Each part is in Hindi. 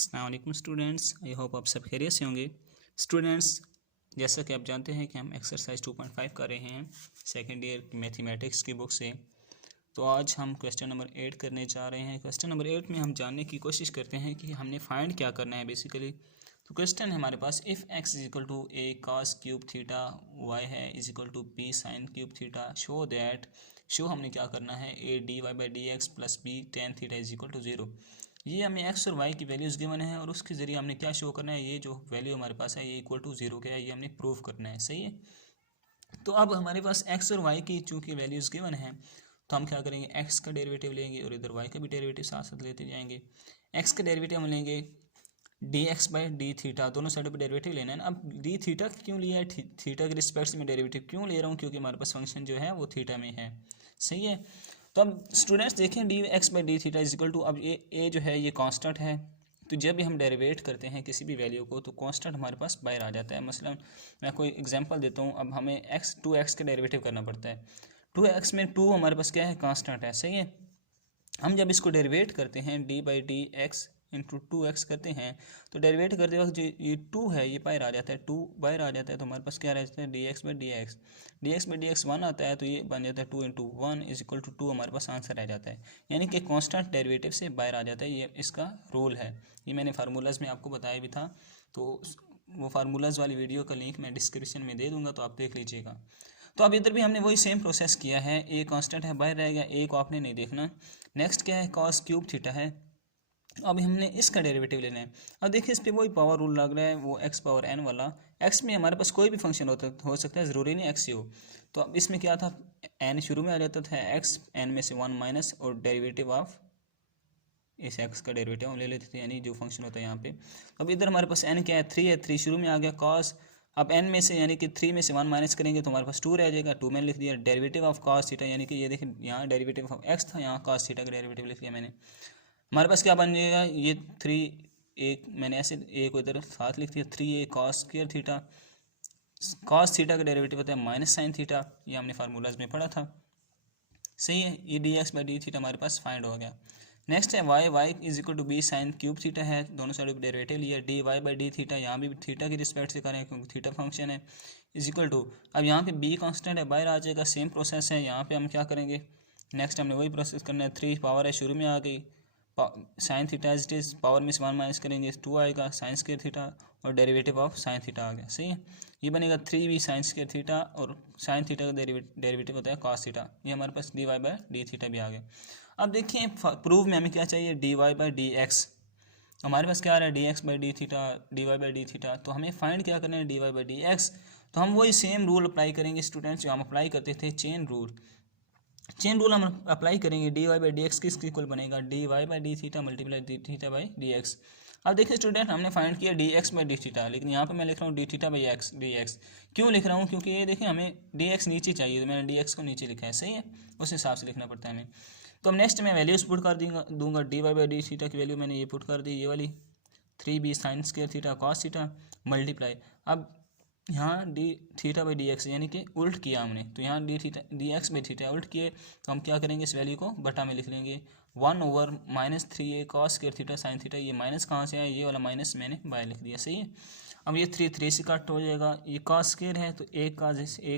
अस्सलाम वालेकुम स्टूडेंट्स, आई होप आप सब खैरियत से होंगे। स्टूडेंट्स, जैसा कि आप जानते हैं कि हम एक्सरसाइज 2.5 कर रहे हैं सेकेंड ईयर मैथमेटिक्स की बुक से। तो आज हम क्वेश्चन नंबर 8 करने जा रहे हैं। क्वेश्चन नंबर 8 में हम जानने की कोशिश करते हैं कि हमने फाइंड क्या करना है बेसिकली। तो क्वेश्चन है हमारे पास, if x is equal to a cos cube theta y है is equal to b sine cube theta, show हमने क्या करना है, a dy by d x plus b tan theta is equal to 0। ये हमें एक्स और वाई की वैल्यूज़ गिवन है और उसके ज़रिए हमने क्या शो करना है, ये जो वैल्यू हमारे पास है ये इक्वल टू 0 क्या है, ये हमने प्रूव करना है। सही है। तो अब हमारे पास एक्स और वाई की चूँकि वैल्यूज़ गिवन है तो हम क्या करेंगे, एक्स का डेरिवेटिव लेंगे और इधर वाई का भी डेरिवेटिव साथ साथ लेते जाएंगे। एक्स का डेरिवेटिव हम लेंगे D x by d theta, दोनों साइडों पर डेरिवेटिव लेना है ना। अब डी थीटा क्यों लिया है, थीटा के रिस्पेक्ट में डेरिवेटिव क्यों ले रहा हूँ, क्योंकि हमारे पास फंक्शन जो है वो थीटा में है। सही है। तो अब स्टूडेंट्स देखें, d x by d theta is equal to, अब ये जो है ये कांस्टेंट है। तो जब भी हम डेरिवेट करते हैं किसी भी वैल्यू को तो कांस्टेंट हमारे पास बाहर आ जाता है। मसलन मैं कोई एग्जांपल देता हूँ, अब हमें एक्स 2x का डेरिवेटिव करना पड़ता है। 2x में 2 हमारे पास क्या है, कांस्टेंट है। सही है। हम जब इसको डेरिवेट करते हैं D by d x into 2x करते हैं तो डेरिवेट करते वक्त जो ये 2 है ये बाहर आ जाता है, 2 बाहर आ जाता है तो हमारे पास क्या रहता है, d x by d x 1 आता है तो ये बन जाता है 2 इंटू 1 इज इक्वल टू 2, हमारे पास आंसर रह जाता है। यानी कि कांस्टेंट डेरिवेटिव से बाहर आ जाता है, ये इसका रूल है। ये मैंने फार्मूलाज में आपको बताया भी था, तो वो फार्मूलाज वाली वीडियो का लिंक मैं डिस्क्रिप्शन में दे दूँगा, तो आप देख लीजिएगा। तो अब इधर भी हमने वही सेम प्रोसेस किया है, ए कांस्टेंट है बाहर रहेगा, ए को आपने नहीं देखना। नेक्स्ट क्या है, कॉस क्यूब थीटा है। अब हमने इसका डेरिवेटिव लेना है। अब देखिए इस पे वही पावर रूल लग रहा है, वो एक्स पावर एन वाला। एक्स में हमारे पास कोई भी फंक्शन हो सकता है, ज़रूरी नहीं एक्स ही हो। तो अब इसमें क्या था, एन शुरू में आ जाता था, एक्स एन में से 1 माइनस और डेरिवेटिव ऑफ इस एक्स का डेरिवेटिव हम ले लेते थे, यानी जो फंक्शन होता है यहाँ पे। अब इधर हमारे पास एन क्या है, 3 है, 3 शुरू में आ गया कॉस। अब एन में से यानी कि 3 में से 1 माइनस करेंगे तो हमारे पास 2 रह जाएगा, 2 मैंने लिख दिया। डेरिवेटिव ऑफ कॉस थीटा, यानी कि ये देखिए यहाँ डेरिवेटिव ऑफ एक्स था, यहाँ कॉस थीटा का डेरिवेटिव लिख लिया मैंने। हमारे पास क्या बन जाएगा, ये 3 एक मैंने ऐसे ए को इधर साथ लिख दिया, 3a cos square theta. Cos theta का डेरिवेटिव होता है माइनस साइन थीटा, ये हमने फार्मूलाज में पढ़ा था। सही है। ये d x by d theta हमारे पास फाइंड हो गया। नेक्स्ट है y is equal to b sine cube theta है, दोनों साइड पर डेरिवेटिव लिया, d y by d theta, यहाँ भी थीटा की रिस्पेक्ट से करें क्योंकि थीटा फंक्शन है, इज इक्वल टू, अब यहाँ पे बी कांस्टेंट है बाहर आ जाएगा, सेम प्रोसेस है। यहाँ पे हम क्या करेंगे, नेक्स्ट हमने वही प्रोसेस करना है, 3 पावर है शुरू में आ गई, sine theta as it is, power में से 1 माइनस करेंगे 2 आएगा, साइन स्क्वायर थीटा और डेरिवेटिव ऑफ साइन थीटा आ गया। सही है। ये बनेगा 3b साइन स्क्वायर थीटा और साइन थीटा का डेरिवेटिव होता है कॉस थीटा, ये हमारे पास d y by d theta भी आ गया। अब देखिए प्रूफ में हमें क्या चाहिए, d y by d x, हमारे पास क्या आ रहा है, d x by d theta, d y by d theta. तो हमें फाइंड क्या करना है, d y by d x. तो हम वही सेम रूल अप्लाई करेंगे स्टूडेंट्स जो हम अप्लाई करते थे, चेन रूल हम अप्लाई करेंगे। D y by d x किसके इक्वल बनेगा, d y by d theta multiply d theta by d x. अब देखिए स्टूडेंट, हमने फाइंड किया D x by d theta, लेकिन यहाँ पे मैं लिख रहा हूँ D theta by x D x. क्यों लिख रहा हूँ, क्योंकि ये देखिए हमें डी एक्स नीचे चाहिए तो मैंने डी एक्स को नीचे लिखा है। सही है, उस हिसाब से लिखना पड़ता है हमें। तो अब नेक्स्ट मैं वैल्यूज पुट कर दूंगा, d y by d theta की वैल्यू मैंने ये पुट कर दी, ये वाली 3b sine square theta cos theta multiply, अब यहाँ d theta by d x यानी कि उल्ट किया हमने, तो यहाँ डी एक्स बाई थीटा उल्ट किए तो हम क्या करेंगे, इस वैल्यू को बटा में लिख लेंगे, 1 over minus 3a cos square theta sine theta. ये माइनस कहाँ से आया, ये वाला माइनस मैंने बाय लिख दिया। सही है। अब ये 3 से कट हो जाएगा, ये कॉस स्क्वायर है तो एक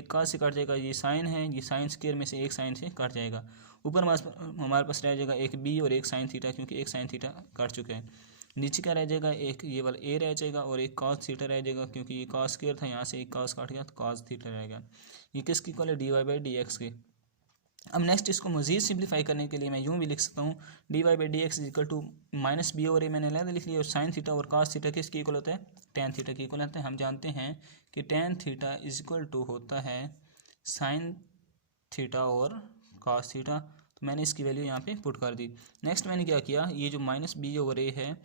का से कट जाएगा, ये साइन है, ये साइन स्क्वायर में से एक साइन से कट जाएगा। ऊपर हमारे पास रह जाएगा एक b और एक साइन थीटा, क्योंकि एक साइन थीटा कट चुके हैं। नीचे क्या रह जाएगा, एक ये वाला ए रह जाएगा और एक कॉस थीटा रह जाएगा, क्योंकि ये कॉस स्क्वायर था, यहाँ से एक कॉस काट गया तो कॉस थीटा रहेगा। ये किसकी इक्वल है, d y by d x के। अब नेक्स्ट इसको मजीद सिंप्लीफाई करने के लिए मैं यूँ भी लिख सकता हूँ, d y by d x equal to minus b और ए मैंने अलग लिख लिया, और साइन थीटा और कॉस थीटा किसकी इक्वल होता है, टेन थीटा की इक्वल होता है। हम जानते हैं कि tan theta is equal to होता है साइन थीटा और कॉस थीटा, तो मैंने इसकी वैल्यू यहाँ पे पुट कर दी। नेक्स्ट मैंने क्या किया, ये जो माइनस बी ओवर ए है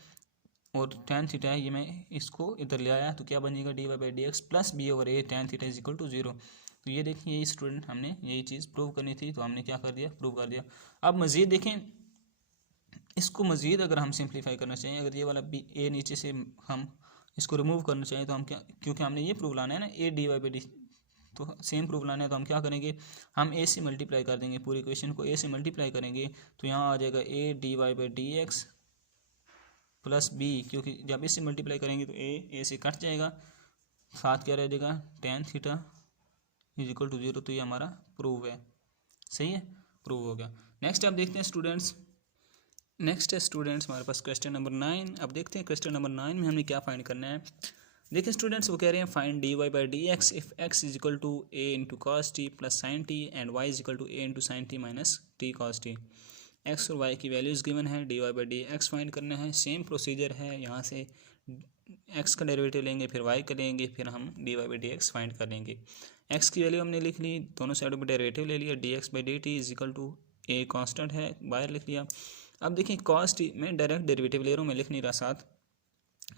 और टेन थीटा है, ये मैं इसको इधर ले आया तो क्या बनेगा, d y by d x plus b over a tan theta is equal to 0। तो ये देखिए यही स्टूडेंट हमने यही चीज़ प्रूव करनी थी, तो हमने क्या कर दिया, प्रूव कर दिया। अब मज़ीद देखें, इसको मज़ीद अगर हम सिंप्लीफाई करना चाहिए, अगर ये वाला बी ए नीचे से हम इसको रिमूव करना चाहिए तो हम क्या, क्योंकि हमने ये प्रूव लाना है ना, a d y by d, तो सेम प्रूफ लाना है तो हम क्या करेंगे, हम ए से मल्टीप्लाई कर देंगे, पूरी इक्वेशन को ए से मल्टीप्लाई करेंगे तो यहाँ आ जाएगा a d y by d x plus b, क्योंकि जब इससे मल्टीप्लाई करेंगे तो ए से कट जाएगा, साथ क्या रह जाएगा tan theta is equal to 0। तो ये हमारा प्रूव है, सही है, प्रूव हो गया। नेक्स्ट अब देखते हैं स्टूडेंट्स, हमारे पास क्वेश्चन नंबर 9। अब देखते हैं क्वेश्चन नंबर 9 में हमें क्या फाइंड करना है। देखिए स्टूडेंट्स, वो कह रहे हैं find dy by d x if x is equal to a into cos t plus sine t and y is equal to a into sine t minus t cos t. X और वाई की वैल्यूज़ गिवन है, dy by d x find करना है। सेम प्रोसीजर है, यहाँ से एक्स का डेरिवेटिव लेंगे, फिर वाई का लेंगे, फिर हम dy by d x find कर लेंगे। एक्स की वैल्यू हमने लिख ली, दोनों साइडों पर डेरिवेटिव ले लिया, d x by d t is equal to a constant है, बाहर लिख लिया। अब देखिए कॉस टी, मैं डायरेक्ट डेरिवेटिव ले रहा हूँ, मैं लिख नहीं रहा साथ।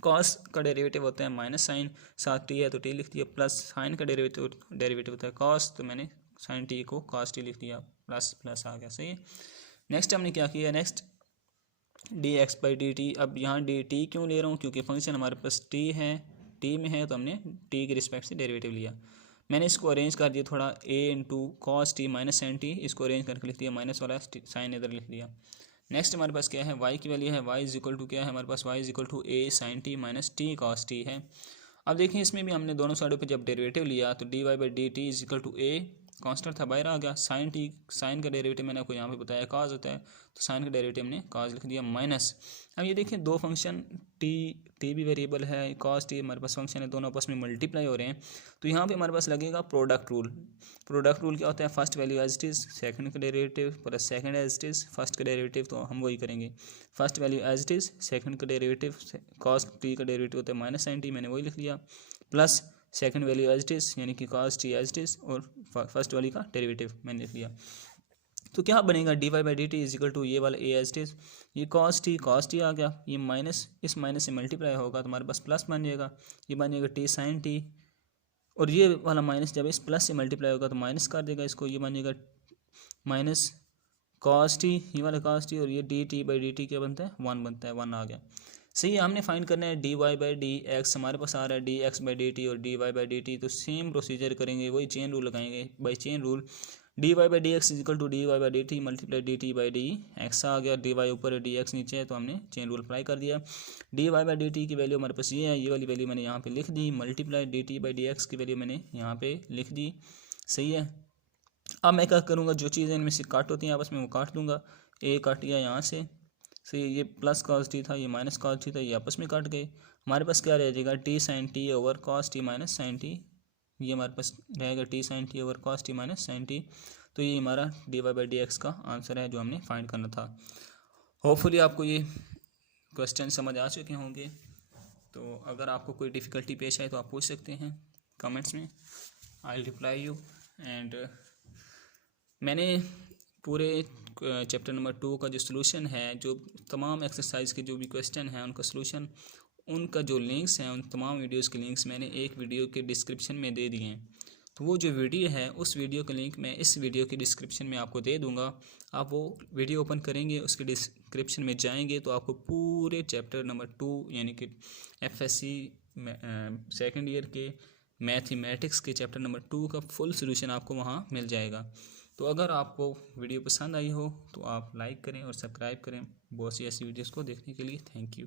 कॉस का डेरिवेटिव होता है माइनस साइन, साथ टी है तो टी लिख दिया, प्लस साइन का डेरिवेटिव होता है कॉस, तो मैंने साइन टी को कॉस टी लिख दिया, प्लस प्लस आ गया, सही है। नेक्स्ट हमने क्या किया, next D x by d T. अब यहाँ डी टी क्यों ले रहा हूँ, क्योंकि फंक्शन हमारे पास टी है, टी में है तो हमने टी के रिस्पेक्ट से डेरिवेटिव लिया। मैंने इसको अरेंज कर दिया थोड़ा, a into cos t minus sine t, इसको अरेंज करके लिख दिया, माइनस वाला साइन इधर लिख दिया। नेक्स्ट हमारे पास क्या है, y की वैल्यू है, y इज इक्वल टू क्या है हमारे पास, y is equal to a sine t minus t cos t है। अब देखिए इसमें भी हमने दोनों साइडों पे जब डेरिवेटिव लिया तो dy by d t is equal to a constant था, बाहर आ गया, साइन टी, साइन का डेरिवेटिव मैंने आपको यहाँ पे बताया कॉस होता है, तो साइन का डेरिवेटिव हमने कॉस लिख दिया माइनस। अब ये देखिए दो फंक्शन टी भी वेरिएबल है, कॉस टी हमारे पास फंक्शन है, दोनों आपस में मल्टीप्लाई हो रहे हैं, तो यहाँ पे हमारे पास लगेगा प्रोडक्ट रूल। प्रोडक्ट रूल क्या होता है, first value as it is, second का derivative plus second as it is, first का डेरिवेटिव, तो हम वही करेंगे, first value as it is, second का डेरिवेटिव कॉस टी का डेरिवेटिव होता है माइनस साइन टी, मैंने वही लिख लिया, plus second value as it is यानी कि cos t as it is, और फर्स्ट वाली का डेरिवेटिव मैंने लिख लिया। तो क्या बनेगा, d y by d t is equal to ये वाला ए एज इट इज़, ये कॉस टी आ गया, ये माइनस इस माइनस से मल्टीप्लाई होगा तो हमारे पास प्लस बन जाएगा, ये बन जाएगा टी साइन टी, और ये वाला माइनस जब इस प्लस से मल्टीप्लाई होगा तो माइनस कर देगा इसको, ये बन जाएगा माइनस कॉस टी, ये वाला कॉस टी, और ये D t by d T क्या बनता है, 1 बनता है, 1 आ गया, सही है। हमने फाइंड करना है d y by d x, हमारे पास आ रहा है d x by d t और d y by d t, तो सेम प्रोसीजर करेंगे, वही चेन रूल लगाएंगे, by chain rule, d y by d x equal to d y by d t multiply d t by d x आ गया, डी वाई ऊपर है डी एक्स नीचे है, तो हमने चेन रूल अप्लाई कर दिया। D y by d t की वैल्यू हमारे पास ये है, ये वाली वैल्यू मैंने यहाँ पे लिख दी, multiply d t by d x की वैल्यू मैंने यहाँ पे लिख दी, सही है। अब मैं क्या करूँगा, जो चीज़ें इनमें से काट होती हैं आपस में वो काट दूँगा, ए काट गया यहाँ से, सही, ये प्लस कॉस टी था, ये माइनस कॉस टी था, ये आपस में काट गए, हमारे पास क्या रह जाएगा, t sine t over cos t minus sine t, ये हमारे पास रहेगा t sine t over cos t minus sine t, तो ये हमारा d y by d x का आंसर है जो हमने फाइंड करना था। होपफुली आपको ये क्वेश्चन समझ आ चुके होंगे, तो अगर आपको कोई डिफ़िकल्टी पेश आए तो आप पूछ सकते हैं कमेंट्स में, I will reply you. And मैंने पूरे चैप्टर नंबर 2 का जो सलूशन है, जो तमाम एक्सरसाइज के जो भी क्वेश्चन हैं उनका सलूशन, उनका जो लिंक्स हैं, उन तमाम वीडियोस के लिंक्स मैंने एक वीडियो के डिस्क्रिप्शन में दे दिए हैं, तो वो जो वीडियो है उस वीडियो का लिंक मैं इस वीडियो के डिस्क्रिप्शन में आपको दे दूंगा। आप वो वीडियो ओपन करेंगे, उसके डिस्क्रिप्शन में जाएंगे तो आपको पूरे चैप्टर नंबर 2 यानी कि FSC सेकेंड ईयर के मैथमेटिक्स के चैप्टर नंबर 2 का फुल सोल्यूशन आपको वहाँ मिल जाएगा। तो अगर आपको वीडियो पसंद आई हो तो आप लाइक करें और सब्सक्राइब करें बहुत सी ऐसी वीडियोज़ को देखने के लिए। Thank you.